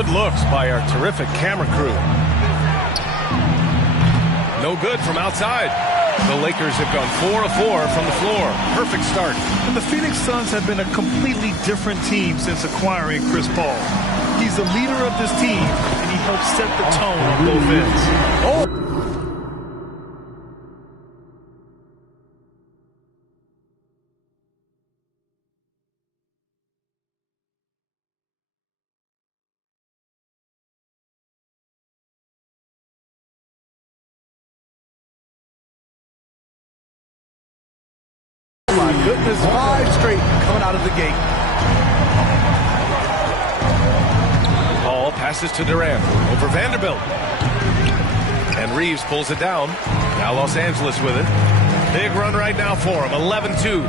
Good looks by our terrific camera crew. No good from outside. The Lakers have gone 4 of 4 from the floor. Perfect start. And the Phoenix Suns have been a completely different team since acquiring Chris Paul. He's the leader of this team, and he helps set the tone on both ends. Oh! My goodness, 5 straight coming out of the gate. Paul passes to Durant over Vanderbilt. And Reeves pulls it down. Now Los Angeles with it. Big run right now for him, 11-2.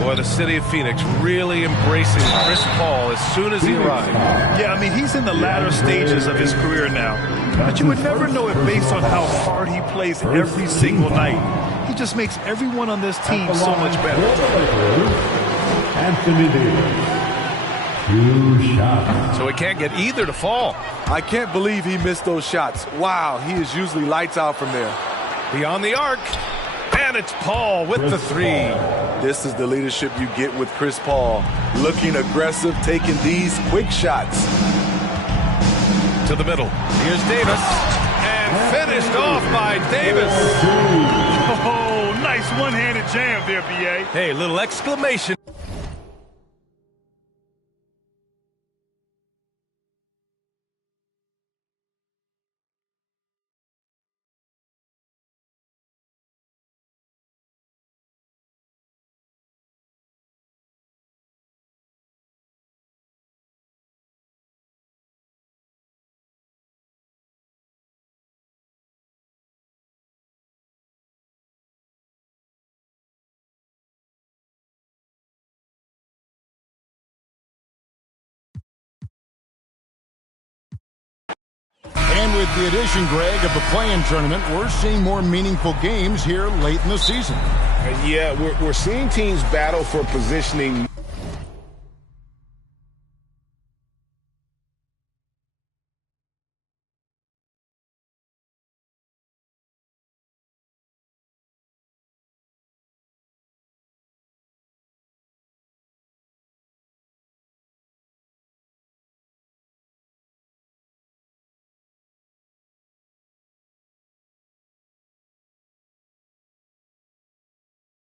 Boy, the city of Phoenix really embracing Chris Paul as soon as he arrived. Yeah, I mean, he's in the latter stages of his career now. But you would never know it based on how hard he plays every single night. He just makes everyone on this team so much better. Anthony Davis. 2 shots. So he can't get either to fall. I can't believe he missed those shots. Wow, he is usually lights out from there. Beyond the arc. And it's Paul with the 3. This is the leadership you get with Chris Paul. Looking aggressive, taking these quick shots. To the middle. Here's Davis. And finished off by Davis. Oh, nice one-handed jam there, B.A. Hey, little exclamation. And with the addition, Greg, of the play-in tournament, we're seeing more meaningful games here late in the season. Yeah, we're seeing teams battle for positioning.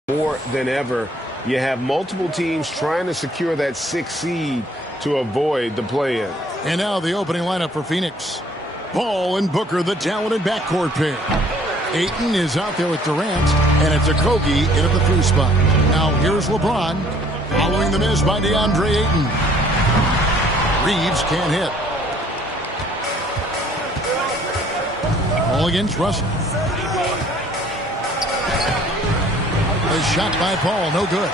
More than ever, you have multiple teams trying to secure that 6th seed to avoid the play-in. And now the opening lineup for Phoenix. Paul and Booker, the talented backcourt pair. Ayton is out there with Durant, and it's Okogie in at the 3 spot. Now here's LeBron, following the miss by DeAndre Ayton. Reeves can't hit. Ball against Russell. A shot by Paul, no good.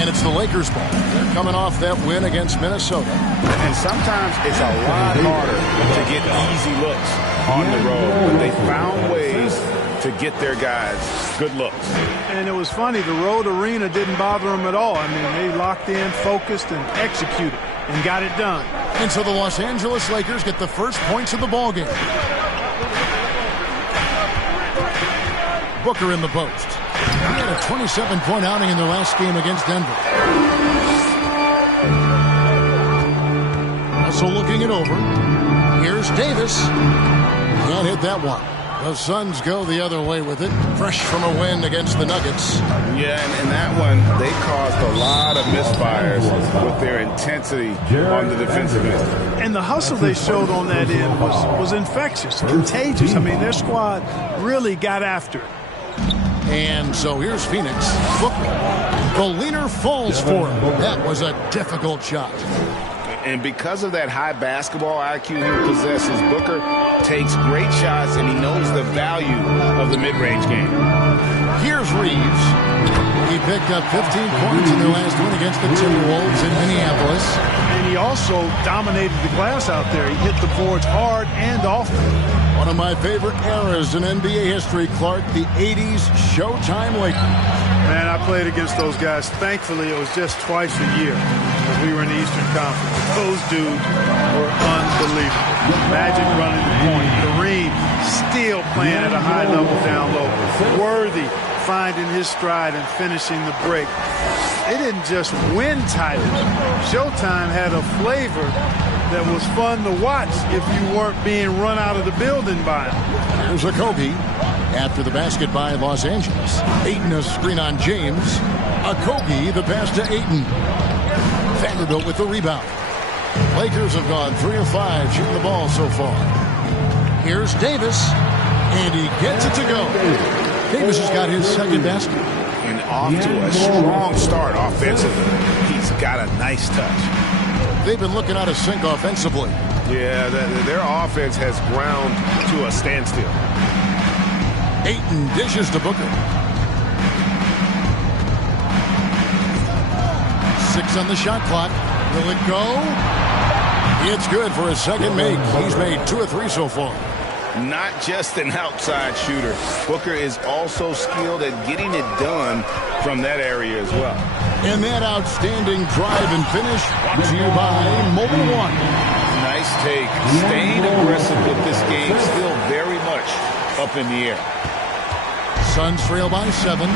And it's the Lakers' ball. They're coming off that win against Minnesota. And sometimes it's a lot harder to get easy looks on the road, but they found ways to get their guys good looks. And it was funny, the road arena didn't bother them at all. I mean, they locked in, focused, and executed, and got it done. And so the Los Angeles Lakers get the first points of the ballgame. Booker in the post. He had a 27-point outing in their last game against Denver. Also looking it over. Here's Davis. Can't hit that one. The Suns go the other way with it. Fresh from a win against the Nuggets. Yeah, and in that one, they caused a lot of misfires with their intensity on the defensive end. And the hustle they showed on that end was infectious, contagious. I mean, their squad really got after it. And so here's Phoenix. Booker. The leaner falls for him. That was a difficult shot. And because of that high basketball IQ he possesses, Booker takes great shots, and he knows the value of the mid-range game. Here's Reeves. He picked up 15 points in their last win against the Timberwolves in Minneapolis. And he also dominated the glass out there. He hit the boards hard and often. One of my favorite eras in NBA history, Clark, the 80s Showtime Lakers. Man, I played against those guys. Thankfully, it was just twice a year. we were in the Eastern Conference. Those dudes were unbelievable. Magic running the point. Kareem still playing at a high level down low. Worthy finding his stride and finishing the break. They didn't just win titles. Showtime had a flavor that was fun to watch if you weren't being run out of the building by him. Here's a Kobe after the basket by Los Angeles. Ayton a screen on James. A Kobe, the pass to Ayton. Vanderbilt with the rebound. Lakers have gone 3 of 5 shooting the ball so far. Here's Davis, and he gets it to go. Davis has got his second basket. And off to a strong start offensively. He's got a nice touch. They've been looking out of sync offensively. Yeah, their offense has ground to a standstill. Ayton dishes to Booker. 6 on the shot clock. Will it go? It's good for his second make. He's made 2 of 3 so far. Not just an outside shooter. Booker is also skilled at getting it done from that area as well. And that outstanding drive and finish brought to you by Mobile One. Nice take. Staying aggressive with this game, still very much up in the air. Suns trail by 7.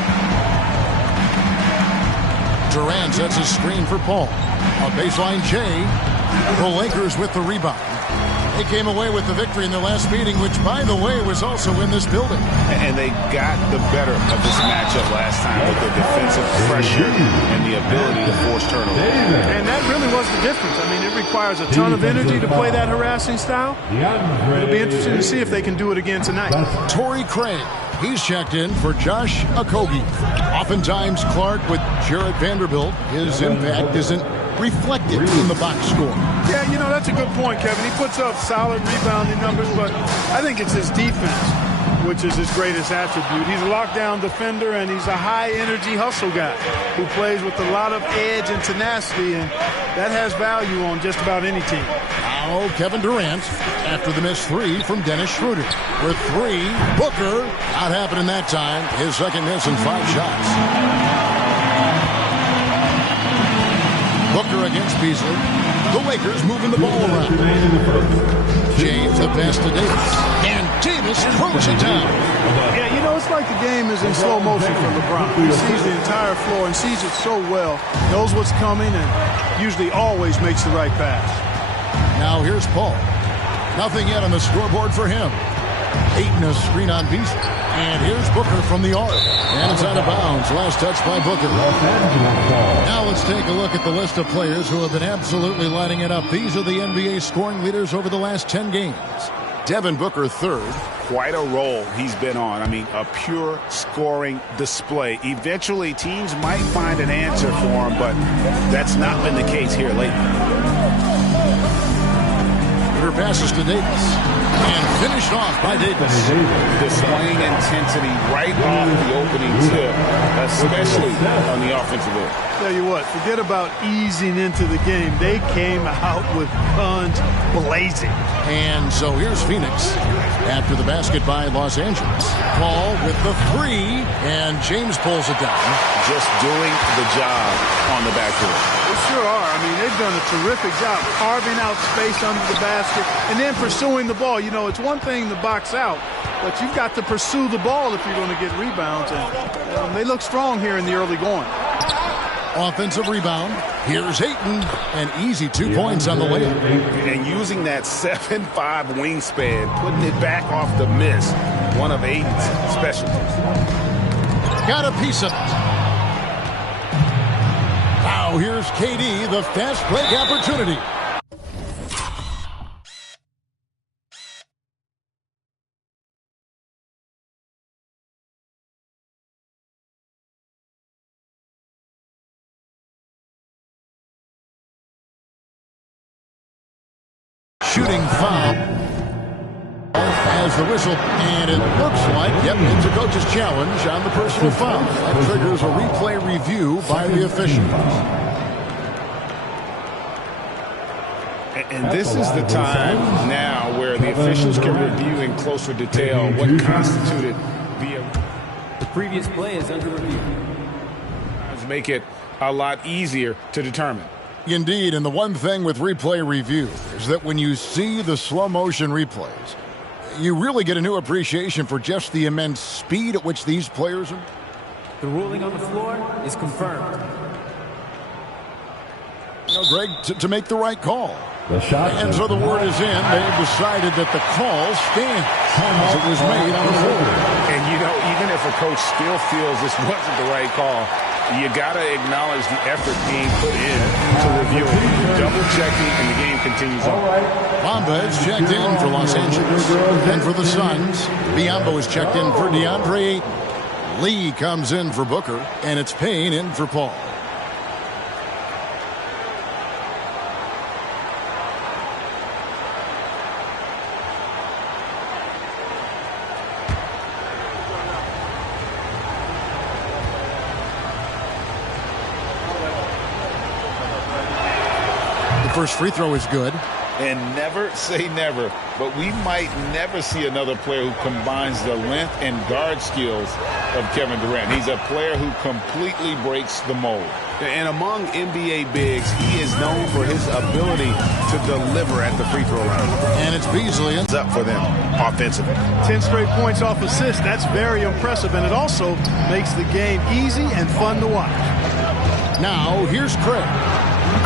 Durant sets a screen for Paul. A baseline J. The Lakers with the rebound. They came away with the victory in their last meeting, which, by the way, was also in this building. And they got the better of this matchup last time with the defensive pressure and the ability to force turnovers. And that really was the difference. I mean, it requires a ton of energy to play that harassing style. It'll be interesting to see if they can do it again tonight. Torrey Craig. He's checked in for Josh Okogie. Oftentimes, Clark with Jarrett Vanderbilt, his impact isn't reflected in the box score. Yeah, you know, that's a good point, Kevin. He puts up solid rebounding numbers, but I think it's his defense, which is his greatest attribute. He's a lockdown defender, and he's a high-energy hustle guy who plays with a lot of edge and tenacity, and that has value on just about any team. Now Kevin Durant after the missed 3 from Dennis Schroeder. For 3, Booker. Not happening that time. His second miss and 5 shots. Booker against Beasley. The Lakers moving the ball around. James the pass to Davis. And Davis throws it down. Yeah, you know, it's like the game is in slow motion for LeBron. He sees the entire floor and sees it so well, knows what's coming, and usually always makes the right pass. Now here's Paul. Nothing yet on the scoreboard for him. Ayton a screen on Beasley. And here's Booker from the arc. And it's out of bounds. Last touch by Booker. Now let's take a look at the list of players who have been absolutely lighting it up. These are the NBA scoring leaders over the last 10 games. Devin Booker third. Quite a role he's been on. I mean, a pure scoring display. Eventually, teams might find an answer for him, but that's not been the case here lately. Passes to Davis. And finished off by Davis. Displaying intensity right off the opening tip, especially on the offensive end. Tell you what, forget about easing into the game. They came out with guns blazing. And so here's Phoenix after the basket by Los Angeles. Paul with the 3, and James pulls it down. Just doing the job on the backcourt. They sure are. I mean, they've done a terrific job carving out space under the basket and then pursuing the ball. You know, it's one thing to box out, but you've got to pursue the ball if you're going to get rebounds. And they look strong here in the early going. Offensive rebound. Here's Ayton. An easy 2 points on the layup. And using that 7'5" wingspan, putting it back off the miss, one of Ayton's specialties. Got a piece of it. Now here's KD, the fast break opportunity. Shooting foul as the whistle, and it looks like, yep, it's a coach's challenge on the personal foul. That triggers a replay review by the officials. And this is the time now where the officials can review in closer detail what constituted the previous play is under review. Make it a lot easier to determine. Indeed, and the one thing with replay review is that when you see the slow motion replays, you really get a new appreciation for just the immense speed at which these players are. The ruling on the floor is confirmed. Greg, to make the right call. And so the word is in. They've decided that the call stands as it was made on the floor. And, even if a coach still feels this wasn't the right call, you got to acknowledge the effort being put in to review it. Double-checking, and the game continues on. Bamba is checked in for Los Angeles. And for the Suns, Biyombo is checked in for DeAndre. Lee comes in for Booker, and it's Payne in for Paul. First free throw is good. And never say never, but we might never see another player who combines the length and guard skills of Kevin Durant. He's a player who completely breaks the mold. And among NBA bigs, he is known for his ability to deliver at the free throw line. And it's Beasley. It's up for them offensively. 10 straight points off assists. That's very impressive, and it also makes the game easy and fun to watch. Now, here's Craig.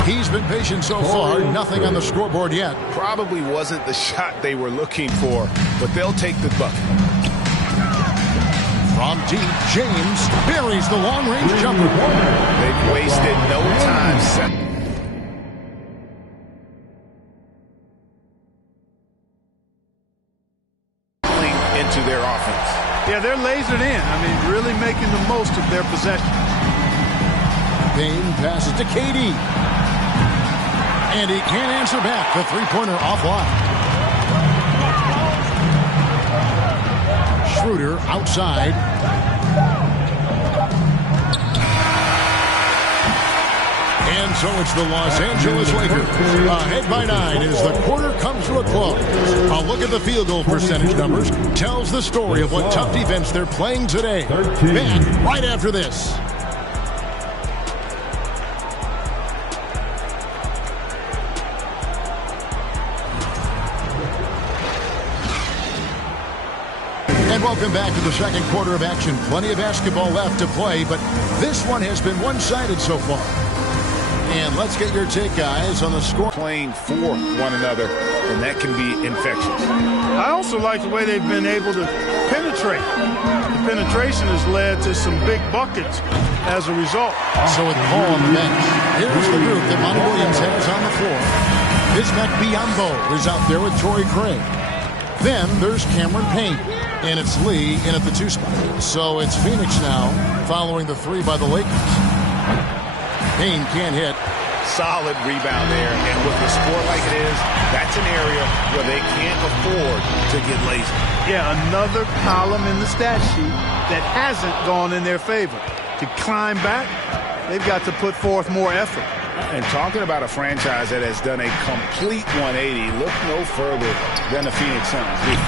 He's been patient so far. Nothing on the scoreboard yet. Probably wasn't the shot they were looking for, but they'll take the bucket. From deep, James buries the long-range jumper. They've wasted no time settling into their offense. Yeah, they're lasered in. Really making the most of their possession. Payne passes to KD. And he can't answer back. The three-pointer offline. Schroeder outside. And so it's the Los Angeles Lakers. Ahead by 9 as the quarter comes to a close. A look at the field goal percentage numbers tells the story of what tough defense they're playing today. Back right after this. And welcome back to the second quarter of action. Plenty of basketball left to play, but this one has been one-sided so far. And let's get your take, guys, on the score. Playing for one another, and that can be infectious. I also like the way they've been able to penetrate. The penetration has led to some big buckets as a result. So with Paul on the bench, here's the group that Monty Williams has on the floor. Bismack Biyombo is out there with Torrey Craig. Then there's Cameron Payne. And it's Lee in at the 2 spot. So it's Phoenix now following the 3 by the Lakers. Payne can't hit. Solid rebound there. And with the score like it is, that's an area where they can't afford to get lazy. Yeah, another column in the stat sheet that hasn't gone in their favor. To climb back, they've got to put forth more effort. And talking about a franchise that has done a complete 180, look no further than the Phoenix Suns.